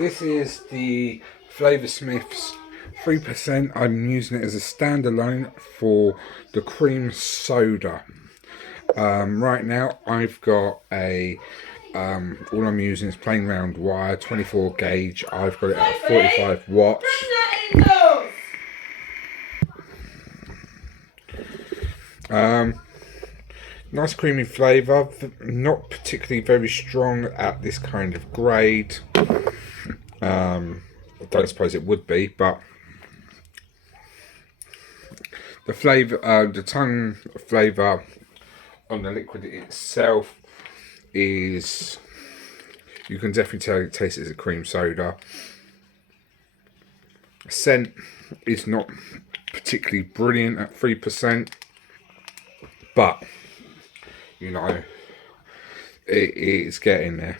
this is the Flavour Smiths 3%. I'm using it as a standalone for the cream soda. Right now I've got a all I'm using is plain round wire, 24 gauge. I've got it at 45 watts. Nice creamy flavour, not particularly very strong at this kind of grade. I don't suppose it would be, but the flavour, the tongue flavour on the liquid itself is, you can definitely taste it as a cream soda. Scent is not particularly brilliant at 3%, but you know, it is getting there.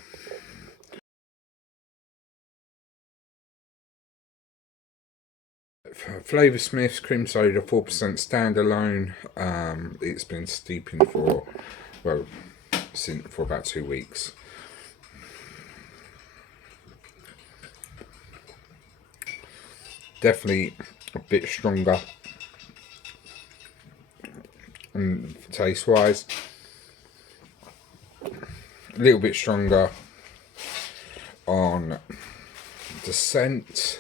Flavour Smiths cream soda 4% standalone. It's been steeping for, well, for about 2 weeks. Definitely a bit stronger taste wise, a little bit stronger on the scent.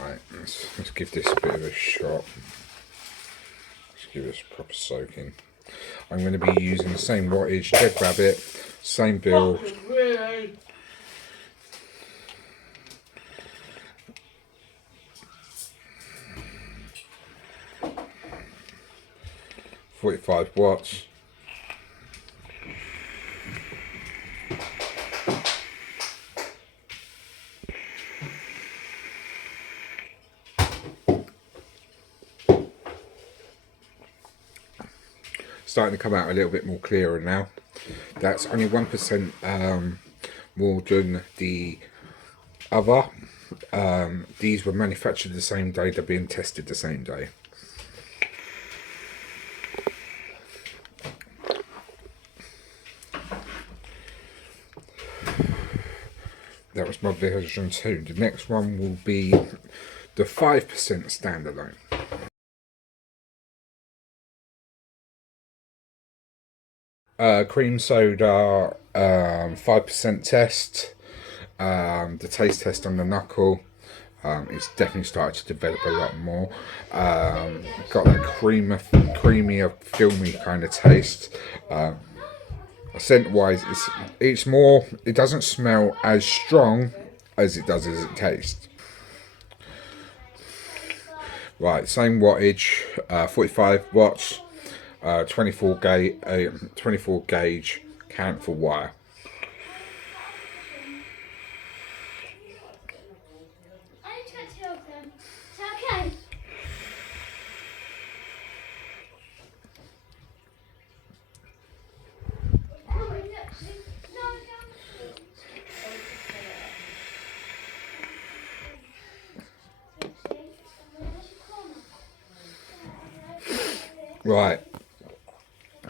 Right, let's give this a bit of a shot. Let's give this a proper soaking. I'm going to be using the same wattage, Dead Rabbit, same build. Really? .45 watts. Starting to come out a little bit more clearer now. That's only 1% more than the other. These were manufactured the same day, they're being tested the same day. That was my version 2. The next one will be the 5% standalone. Cream soda, 5% test. The taste test on the knuckle, it's definitely started to develop a lot more. Got that creamier, filmy kind of taste. Scent wise, it's more, it doesn't smell as strong as it does as it tastes. Right, same wattage, 45 watts, 24 gauge count for wire. Right,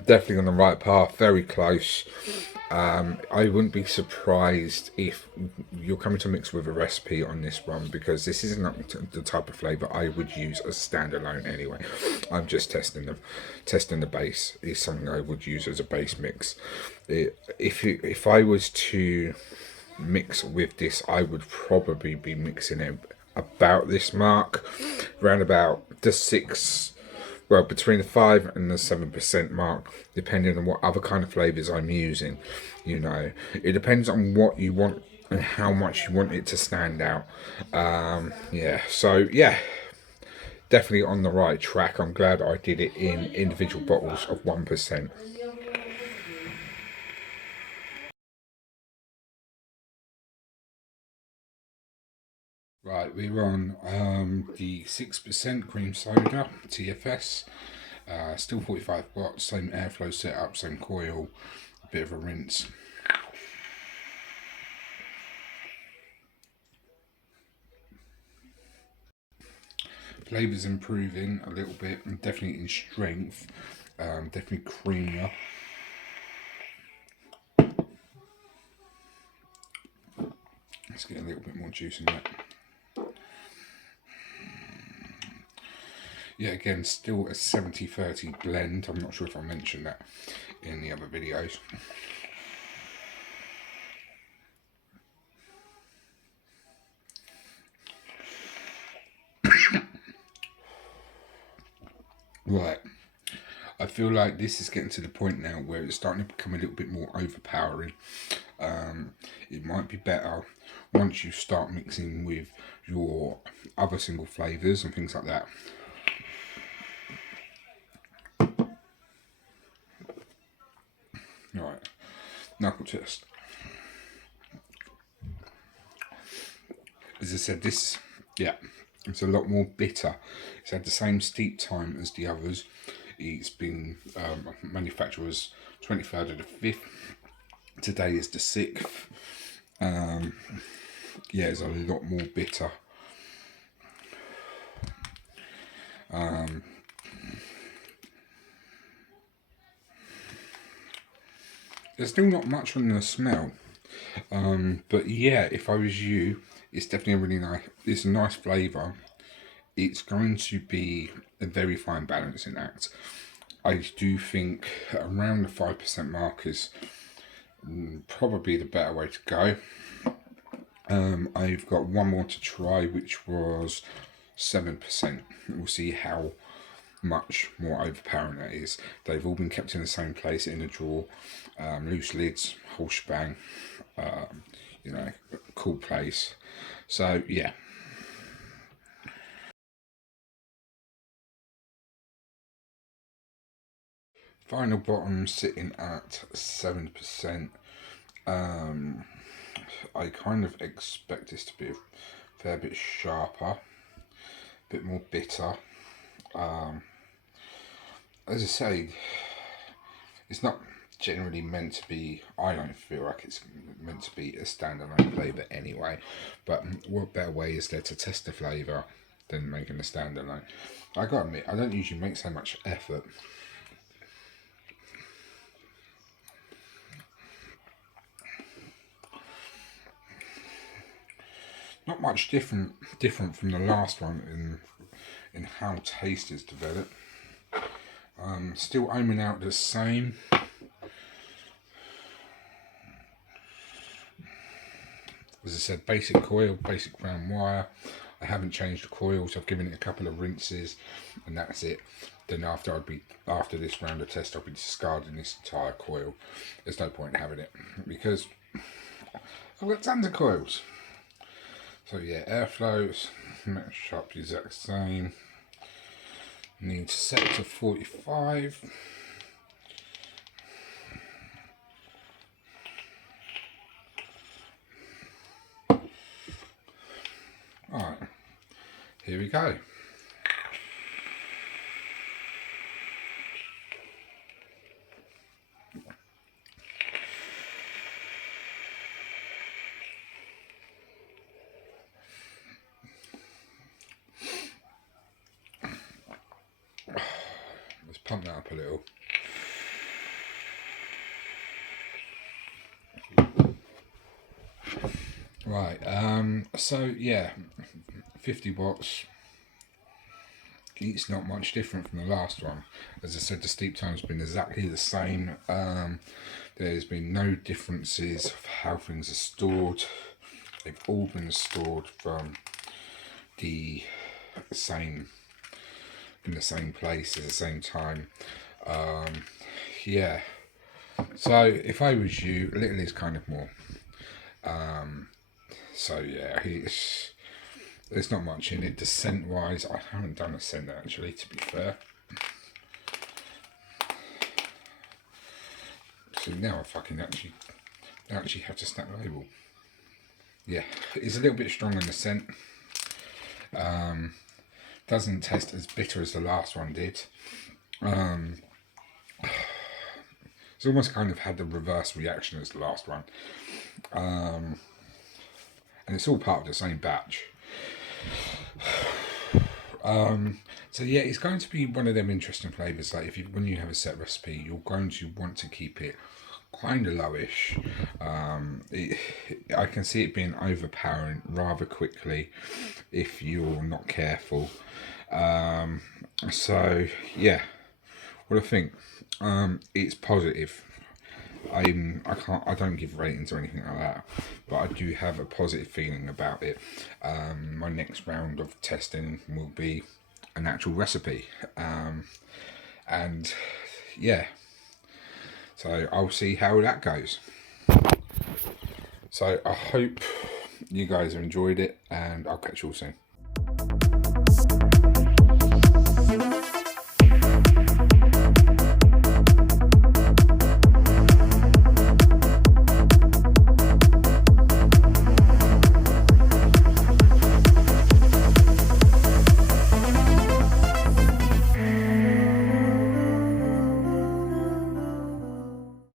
definitely on the right path, very close. I wouldn't be surprised if you're coming to mix with a recipe on this one, because this isn't the type of flavour I would use as standalone anyway. I'm just testing the base is something I would use as a base mix. If I was to mix with this, I would probably be mixing it about this mark, around about the 6, well, between the 5 and the 7% mark, depending on what other kind of flavours I'm using. You know, it depends on what you want and how much you want it to stand out. Yeah, so yeah, definitely on the right track. I'm glad I did it in individual bottles of 1%. Right, we're on the 6% cream soda, TFS, still 45 watts, same airflow setup, same coil, a bit of a rinse. Flavour's improving a little bit, and definitely in strength, definitely creamier. Let's get a little bit more juice in that. Yeah, again, still a 70-30 blend. I'm not sure if I mentioned that in the other videos. Right, I feel like this is getting to the point now where it's starting to become a little bit more overpowering. It might be better once you start mixing with your other single flavours and things like that. Right, knuckle test. As I said, this, yeah, it's a lot more bitter. It's had the same steep time as the others. It's been manufactured was 23rd of the 5th. Today is the 6th. Yeah, it's a lot more bitter. There's still not much on the smell. But yeah, if I was you, it's definitely a really nice, it's a nice flavour. It's going to be a very fine balancing act. I do think around the 5% mark is probably the better way to go. I've got one more to try, which was 7%. We'll see how much more overpowering that is. They've all been kept in the same place in a drawer, loose lids, whole shebang, you know, cool place. So yeah. Final bottom sitting at 7%. I kind of expect this to be a fair bit sharper, a bit more bitter. As I say, it's not generally meant to be, I don't feel like it's meant to be a standalone flavour anyway, but what better way is there to test the flavour than making a standalone? I gotta admit, I don't usually make so much effort. Not much different from the last one in how taste is developed. Still aiming out the same. As I said, basic coil, basic brown wire. I haven't changed the coils. I've given it a couple of rinses, and that's it. Then after this round of test, I'll be discarding this entire coil. There's no point in having it because I've got tons of coils. So yeah, airflows, match up the exact same. Need to set it to 45. Alright, here we go. Let's pump that up a little. Right, so yeah, 50 watts. It's not much different from the last one. As I said, the steep time's been exactly the same. There's been no differences of how things are stored. They've all been stored from the same, in the same place at the same time. Yeah. So if I was you, little is kind of more. So yeah, there's not much in it. The scent wise, I haven't done a scent actually, to be fair. So now I fucking actually have to snap the label. Yeah, it's a little bit strong in the scent. Doesn't taste as bitter as the last one did. It's almost kind of had the reverse reaction as the last one. And it's all part of the same batch. So yeah, it's going to be one of them interesting flavours. Like when you have a set recipe, you're going to want to keep it kind of lowish. I can see it being overpowering rather quickly if you're not careful. So yeah, what I think, it's positive. I don't give ratings or anything like that, but I do have a positive feeling about it. My next round of testing will be an actual recipe, and yeah, so I'll see how that goes. So I hope you guys have enjoyed it, and I'll catch you all soon.